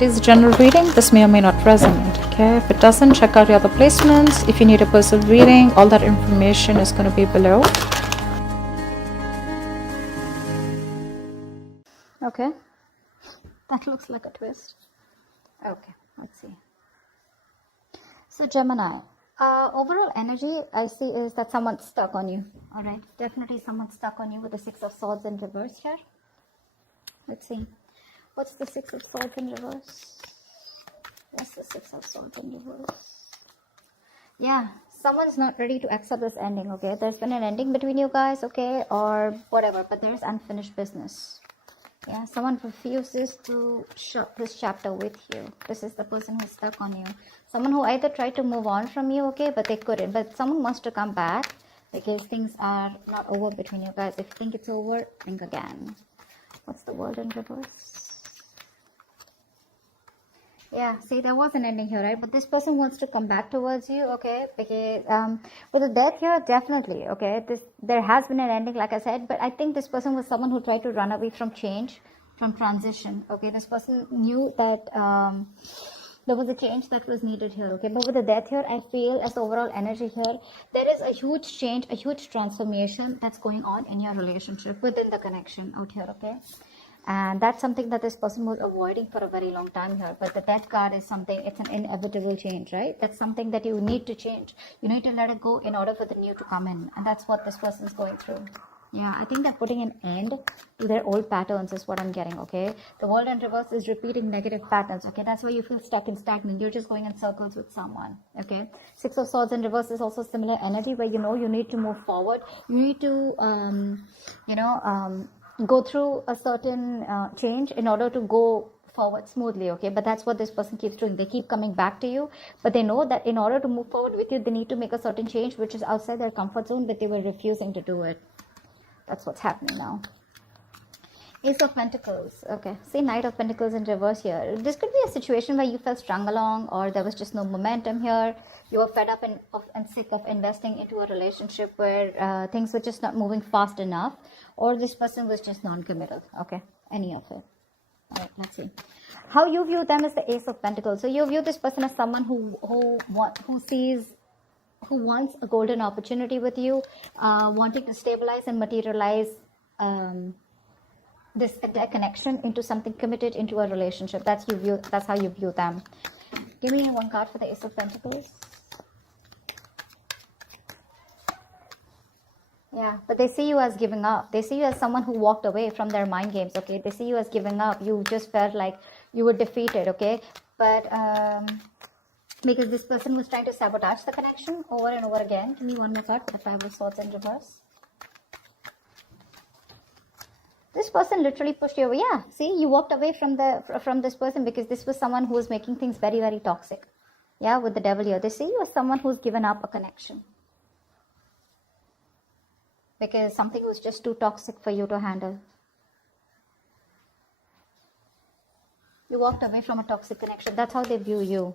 It is a general reading. This may or may not resonate. Okay, if it doesn't, check out your other placements. If you need a personal reading, all that information is going to be below. Okay, that looks like a twist. Okay, let's see. So Gemini, overall energy I see is that someone's stuck on you. All right, definitely someone's stuck on you with the Six of Swords in reverse here. Let's see. What's the Six of Swords in reverse? What's the Six of Swords in reverse? Yeah, someone's not ready to accept this ending, okay? There's been an ending between you guys, okay? Or whatever, but there's unfinished business. Yeah, someone refuses to shut this chapter with you. This is the person who's stuck on you. Someone who either tried to move on from you, okay, but they couldn't. But someone wants to come back because things are not over between you guys. If you think it's over, think again. What's the World in reverse? Yeah, see, there was an ending here, right? But this person wants to come back towards you, okay? Because with the Death here, definitely, okay? There has been an ending, like I said, but I think this person was someone who tried to run away from change, from transition, okay? This person knew that there was a change that was needed here, okay? But with the Death here, I feel as the overall energy here, there is a huge change, a huge transformation that's going on in your relationship, within the connection out here, okay? And that's something that this person was avoiding for a very long time here. But the Death card is something, it's an inevitable change, right? That's something that you need to change. You need to let it go in order for the new to come in. And that's what this person is going through. Yeah, I think they're putting an end to their old patterns is what I'm getting, okay? The World in reverse is repeating negative patterns, okay? That's why you feel stuck and stagnant. You're just going in circles with someone, okay? Six of Swords in reverse is also similar energy where, you know, you need to move forward. You need to, go through a certain change in order to go forward smoothly, okay? But that's what this person keeps doing. They keep coming back to you, but they know that in order to move forward with you, they need to make a certain change which is outside their comfort zone, but they were refusing to do it. That's what's happening now. Ace of Pentacles, okay? See, Knight of Pentacles in reverse here. This could be a situation where you felt strung along, or there was just no momentum here. You were fed up and sick of investing into a relationship where things were just not moving fast enough, or this person was just non-committal, okay? Any of it. All right, let's see. How you view them is the Ace of Pentacles. So you view this person as someone who wants a golden opportunity with you, wanting to stabilize and materialize this connection into something committed, into a relationship. That's how you view them. Give me one card for the Ace of Pentacles. Yeah, but they see you as giving up. They see you as someone who walked away from their mind games, okay? They see you as giving up. You just felt like you were defeated, okay? But because this person was trying to sabotage the connection over and over again. Give me one more card for the Five of Swords in reverse. This person literally pushed you away. Yeah, see, you walked away from this person because this was someone who was making things very, very toxic. Yeah, with the Devil here. They see you as someone who's given up a connection, because something was just too toxic for you to handle. You walked away from a toxic connection. That's how they view you.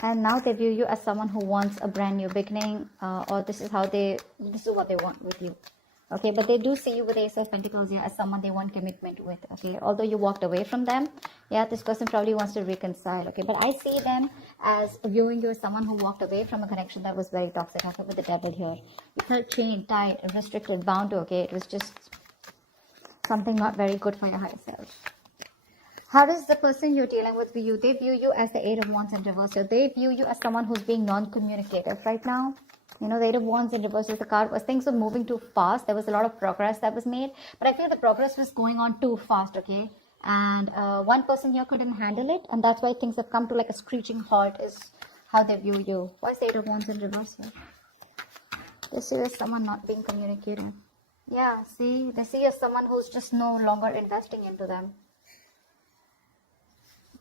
And now they view you as someone who wants a brand new beginning, or this is what they want with you. Okay, but they do see you with Ace of Pentacles here as someone they want commitment with, okay? Although you walked away from them, yeah, this person probably wants to reconcile, okay? But I see them as viewing you as someone who walked away from a connection that was very toxic, okay, with the Devil here. You felt chained, tied, restricted, bound to, okay? It was just something not very good for your higher self. How does the person you're dealing with view you? They view you as the Eight of Wands in reverse. So they view you as someone who's being non-communicative right now. You know, the Eight of Wands in reverse is the card was things were moving too fast. There was a lot of progress that was made, but I feel the progress was going on too fast, okay? And one person here couldn't handle it, and that's why things have come to like a screeching halt is how they view you. Why is the Eight of Wands in reverse here? They see you as someone not being communicative. Yeah, see, they see you as someone who's just no longer investing into them.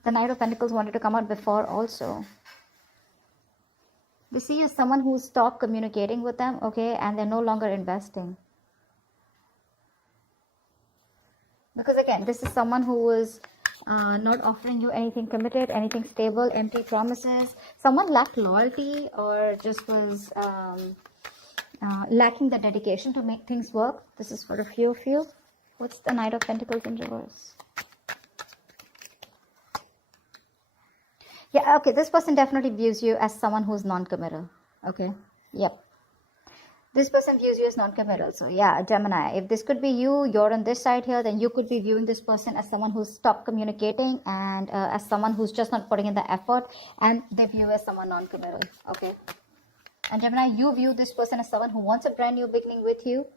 The Knight of Pentacles wanted to come out before also. They see you as someone who stopped communicating with them, okay, and they're no longer investing. Because again, this is someone who was not offering you anything committed, anything stable, empty promises. Someone lacked loyalty or just was lacking the dedication to make things work. This is for a few of you. What's the Knight of Pentacles in reverse? Yeah, okay, this person definitely views you as someone who's non-committal. Okay, yep. This person views you as non-committal. So yeah, Gemini, if this could be you, you're on this side here, then you could be viewing this person as someone who's stopped communicating and as someone who's just not putting in the effort, and they view you as someone non-committal. Okay. And Gemini, you view this person as someone who wants a brand new beginning with you,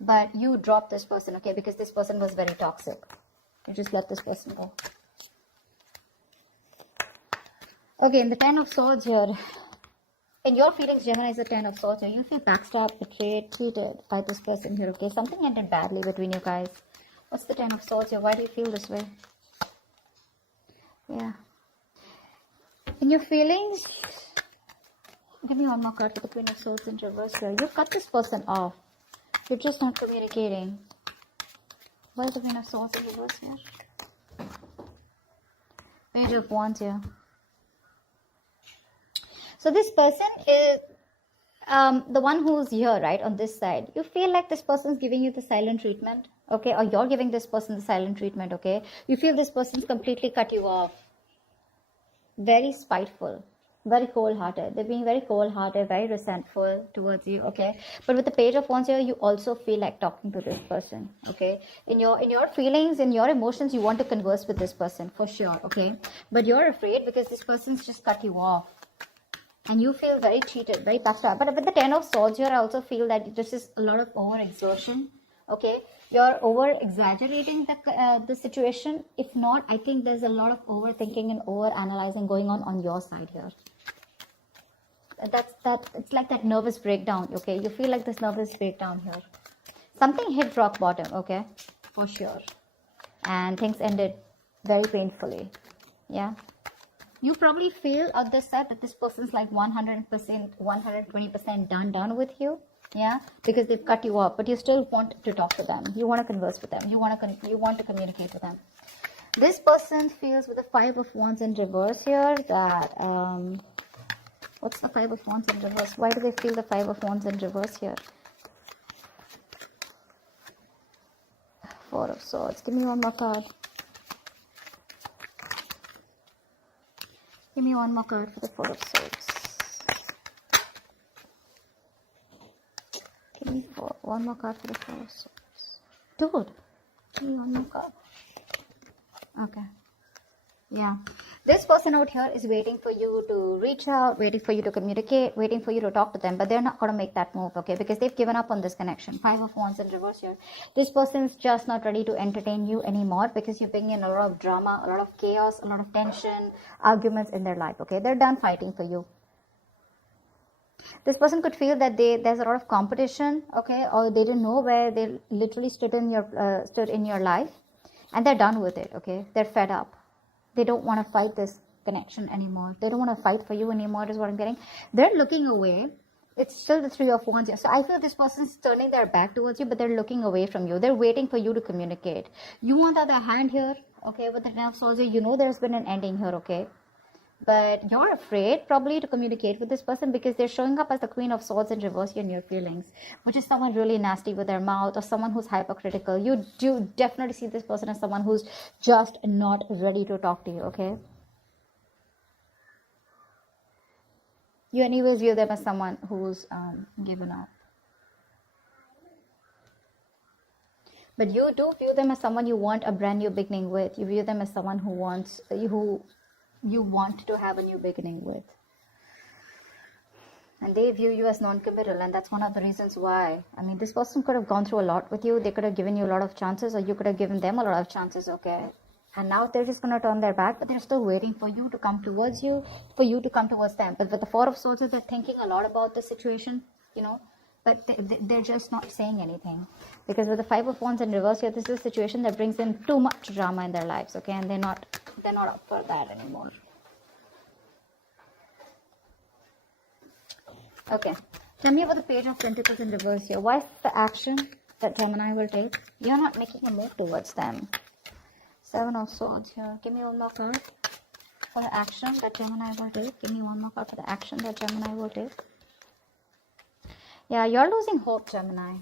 but you dropped this person, okay, because this person was very toxic. You just let this person go. Okay, in the Ten of Swords here, in your feelings, Gemini, is the Ten of Swords here. You feel backstabbed, betrayed, cheated by this person here, okay? Something ended badly between you guys. What's the Ten of Swords here? Why do you feel this way? Yeah. In your feelings, give me one more card for the Queen of Swords in reverse here. You cut this person off. You're just not communicating. Why is the Queen of Swords in reverse here? Page of Wands here. So this person is the one who's here, right, on this side. You feel like this person's giving you the silent treatment, okay? Or you're giving this person the silent treatment, okay? You feel this person's completely cut you off. Very spiteful, very cold-hearted. They're being very cold-hearted, very resentful towards you, okay? But with the Page of Wands here, you also feel like talking to this person, okay? In your feelings, in your emotions, you want to converse with this person, for sure, okay? But you're afraid because this person's just cut you off. And you feel very cheated, very backstabbed. But with the Ten of Swords here, I also feel that this is a lot of overexertion. Okay, you're over-exaggerating the situation. If not, I think there's a lot of overthinking and over-analyzing going on your side here. It's like that nervous breakdown. Okay, you feel like this nervous breakdown here. Something hit rock bottom. Okay, for sure, and things ended very painfully. Yeah. You probably feel on this side that this person's like 100%, 120% done with you. Yeah, because they've cut you off, but you still want to talk to them. You want to converse with them. You want to communicate with them. This person feels with the Five of Wands in reverse here that what's the Five of Wands in reverse? Why do they feel the Five of Wands in reverse here? Four of Swords. Give me one more card. Give me one more card for the Four of Swords. Give me one more card for the Four of Swords. Dude, give me one more card. Okay. Yeah. This person out here is waiting for you to reach out, waiting for you to communicate, waiting for you to talk to them, but they're not going to make that move, okay? Because they've given up on this connection. Five of Wands in reverse here. This person is just not ready to entertain you anymore because you bring in a lot of drama, a lot of chaos, a lot of tension, arguments in their life, okay? They're done fighting for you. This person could feel that there's a lot of competition, okay? Or they didn't know where they literally stood in your life, and they're done with it, okay? They're fed up. They don't want to fight this connection anymore. They don't want to fight for you anymore, is what I'm getting. They're looking away. It's still the Three of Wands here. So I feel this person's turning their back towards you, but they're looking away from you. They're waiting for you to communicate. You, on the other hand here, okay, with the Ten of Swords, you know there's been an ending here, okay? But you're afraid probably to communicate with this person because they're showing up as the Queen of Swords in reverse here in your feelings, which is someone really nasty with their mouth or someone who's hypercritical. You do definitely see this person as someone who's just not ready to talk to you, okay? You anyways view them as someone who's given up. But you do view them as someone you want a brand new beginning with. You view them as someone who wants, who you want to have a new beginning with. And they view you as non-committal, and that's one of the reasons why. I mean, this person could have gone through a lot with you. They could have given you a lot of chances, or you could have given them a lot of chances, okay? And now they're just going to turn their back, but they're still waiting for you to come towards you, for you to come towards them. But with the Four of Swords, they're thinking a lot about the situation, you know, but they're just not saying anything. Because with the Five of Wands in reverse here, this is a situation that brings in too much drama in their lives, okay? And they're not up for that anymore. Okay, tell me about the Page of Pentacles in reverse here. Why is the action that Gemini will take? You're not making a move towards them. Seven of Swords here. Give me one more card for the action that Gemini will take. Give me one more card for the action that Gemini will take. Yeah, you're losing hope, Gemini.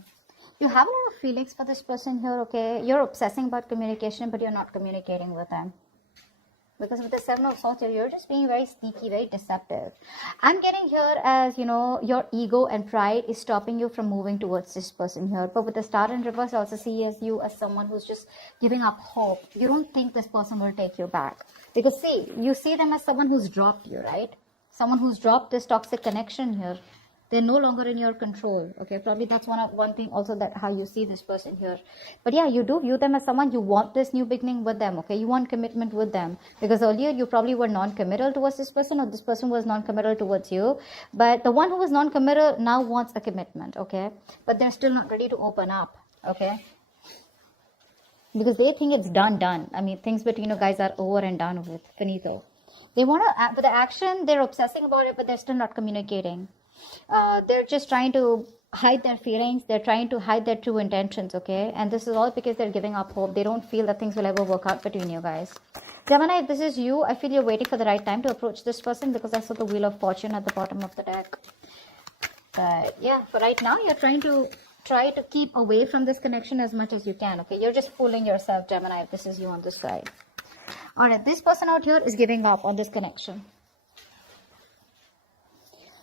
You have a lot of feelings for this person here, okay? You're obsessing about communication, but you're not communicating with them. Because with the Seven of Swords here, you're just being very sneaky, very deceptive. I'm getting here as, you know, your ego and pride is stopping you from moving towards this person here. But with the Star in reverse, I also see as you as someone who's just giving up hope. You don't think this person will take you back. Because see, you see them as someone who's dropped you, right? Someone who's dropped this toxic connection here. They're no longer in your control, okay? Probably that's one thing also, that how you see this person here. But yeah, you do view them as someone, you want this new beginning with them, okay? You want commitment with them. Because earlier you probably were non-committal towards this person, or this person was non-committal towards you. But the one who was non-committal now wants a commitment, okay? But they're still not ready to open up, okay? Because they think it's done. I mean, things between you guys are over and done with, finito. They want to, with the action, they're obsessing about it, but they're still not communicating. They're just trying to hide their feelings. They're trying to hide their true intentions, okay? And this is all because they're giving up hope. They don't feel that things will ever work out between you guys. Gemini, if this is you, I feel you're waiting for the right time to approach this person, because I saw the Wheel of Fortune at the bottom of the deck. But yeah, for right now, you're trying to keep away from this connection as much as you can, okay? You're just fooling yourself, Gemini, if this is you on this side. Alright, this person out here is giving up on this connection.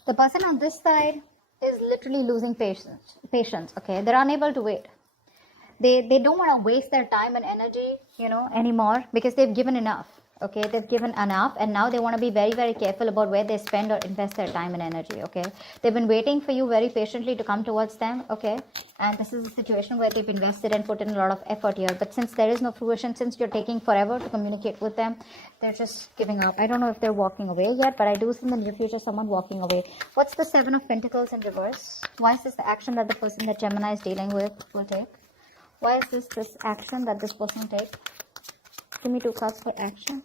The person on this side is literally losing patience, okay? They're unable to wait. They don't want to waste their time and energy, you know, anymore, because they've given enough, okay? They've given enough, and now they want to be very, very careful about where they spend or invest their time and energy, okay? They've been waiting for you very patiently to come towards them, okay? And this is a situation where they've invested and put in a lot of effort here. But since there is no fruition, since you're taking forever to communicate with them, they're just giving up. I don't know if they're walking away yet, but I do see in the near future someone walking away. What's the Seven of Pentacles in reverse? Why is this the action that the person that Gemini is dealing with will take? Why is this action that this person will take? Give me 2 cards for action.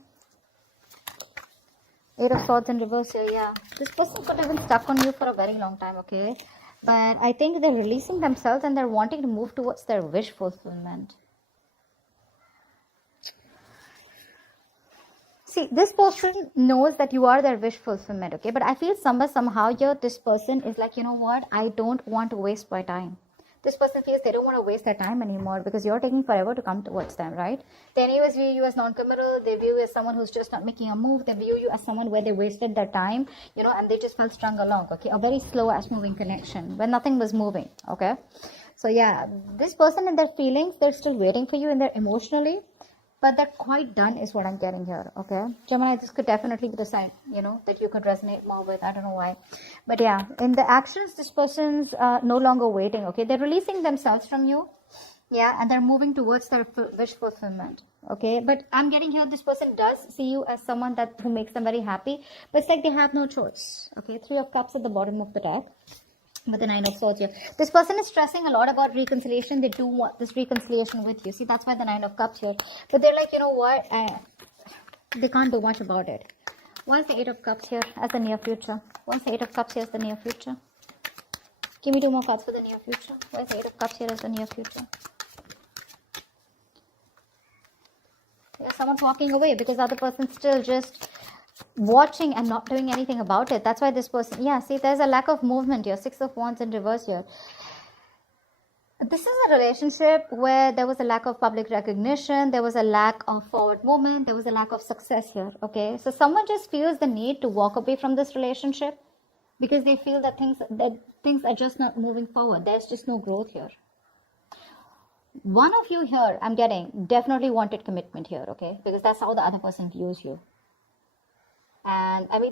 8 of Swords in reverse here, yeah. This person could have been stuck on you for a very long time, okay? But I think they're releasing themselves and they're wanting to move towards their wish fulfillment. See, this person knows that you are their wish fulfillment, okay? But I feel somehow here, this person is like, you know what? I don't want to waste my time. This person feels they don't want to waste their time anymore because you're taking forever to come towards them, right? They anyways view you as non-committal. They view you as someone who's just not making a move. They view you as someone where they wasted their time, you know, and they just felt strung along, okay? A very slow ass moving connection where nothing was moving, okay? So yeah, this person and their feelings, they're still waiting for you and they're emotionally, but they're quite done is what I'm getting here, okay? Gemini, this could definitely be the sign, you know, that you could resonate more with. I don't know why. But yeah, in the actions, this person's no longer waiting, okay? They're releasing themselves from you, yeah, and they're moving towards their wish fulfillment, okay? But I'm getting here, this person does see you as someone who makes them very happy, but it's like they have no choice, okay? 3 of Cups at the bottom of the deck. With the 9 of Swords here. This person is stressing a lot about reconciliation. They do want this reconciliation with you. See, that's why the 9 of Cups here. But they're like, you know what? They can't do much about it. Why is the 8 of Cups here as the near future? Why is the 8 of Cups here as the near future? Give me 2 more cards for the near future. Why is the 8 of Cups here as the near future? Yeah, someone's walking away because the other person's still just watching and not doing anything about it. That's why this person, yeah, see, there's a lack of movement here. 6 of Wands in reverse here. This is a relationship where there was a lack of public recognition, there was a lack of forward movement, there was a lack of success here, okay? So someone just feels the need to walk away from this relationship because they feel that things are just not moving forward. There's just no growth here. One of you here, I'm getting, definitely wanted commitment here, okay? Because that's how the other person views you. And I mean,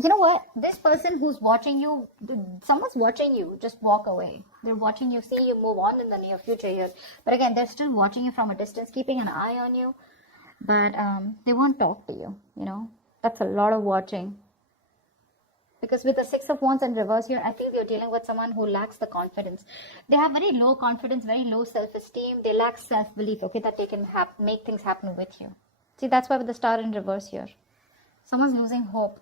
you know what? This person who's watching you, someone's watching you, just walk away. They're watching you, see you move on in the near future here. But again, they're still watching you from a distance, keeping an eye on you. But they won't talk to you, you know. That's a lot of watching. Because with the 6 of Wands in reverse here, I think you're dealing with someone who lacks the confidence. They have very low confidence, very low self-esteem. They lack self-belief, okay, that they can make things happen with you. See, that's why with the Star in reverse here. Someone's losing hope.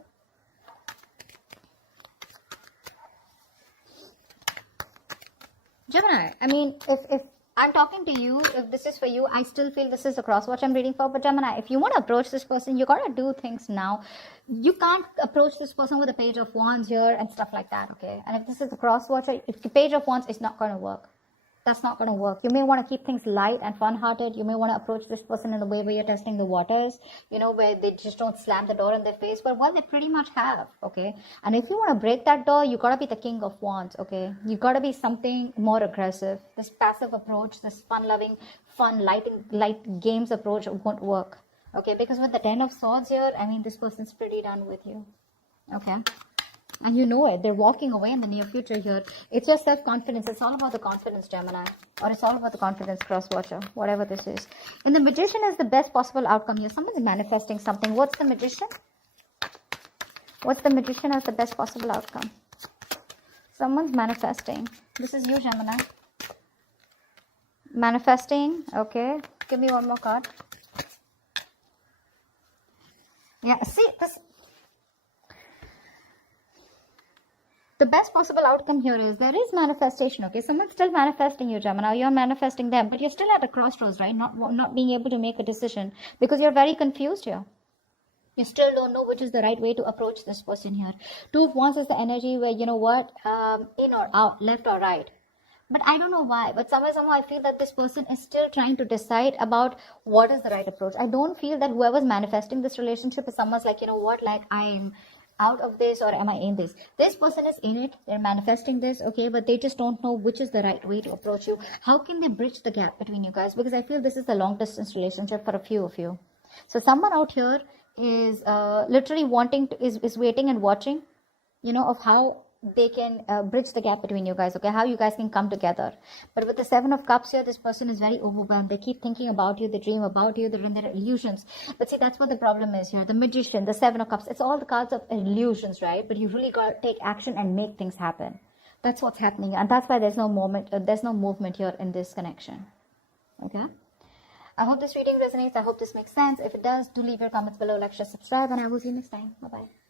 Gemini, I mean, if I'm talking to you, if this is for you, I still feel this is the cross watch I'm reading for. But Gemini, if you want to approach this person, you got to do things now. You can't approach this person with a Page of Wands here and stuff like that, okay? And if this is the cross watch, if the Page of Wands is not going to work. That's not going to work. You may want to keep things light and fun-hearted. You may want to approach this person in the way where you're testing the waters, you know, where they just don't slam the door in their face. But, well, they pretty much have, okay? And if you want to break that door, you got to be the king of wands, okay? You got to be something more aggressive. This passive approach, this fun-loving, light games approach won't work, okay? Because with the 10 of swords here, I mean, this person's pretty done with you, okay? And you know it. They're walking away in the near future here. It's your self-confidence. It's all about the confidence, Gemini. Or it's all about the confidence, cross-watcher. Whatever this is. And the Magician is the best possible outcome here. Someone's manifesting something. What's the Magician? What's the Magician as the best possible outcome? Someone's manifesting. This is you, Gemini. Manifesting. Okay. Give me one more card. Yeah. See, this... The best possible outcome here is there is manifestation, okay? Someone's still manifesting you, Gemini. You're manifesting them, but you're still at a crossroads, right? Not being able to make a decision because you're very confused here. You still don't know which is the right way to approach this person here. Two of Wands is the energy where, you know what, in or out, left or right. But I don't know why. But somehow I feel that this person is still trying to decide about what is the right approach. I don't feel that whoever's manifesting this relationship is someone's like, you know what, like I'm out of this or am I in this? This person is in it. They're manifesting this, okay, but they just don't know which is the right way to approach you. How can they bridge the gap between you guys? Because I feel this is a long distance relationship for a few of you. So someone out here is literally wanting to, is waiting and watching, you know, of how they can bridge the gap between you guys, okay, how you guys can come together. But with the 7 of Cups here, this person is very overwhelmed. They keep thinking about you, they dream about you, they're in their illusions. But see, that's what the problem is here. The Magician, the 7 of Cups, it's all the cards of illusions, right? But you really got to take action and make things happen. That's what's happening, and that's why there's no movement here in this connection, okay? I hope this reading resonates. I hope this makes sense. If it does, do leave your comments below, like, share, subscribe, and I will see you next time. Bye-bye.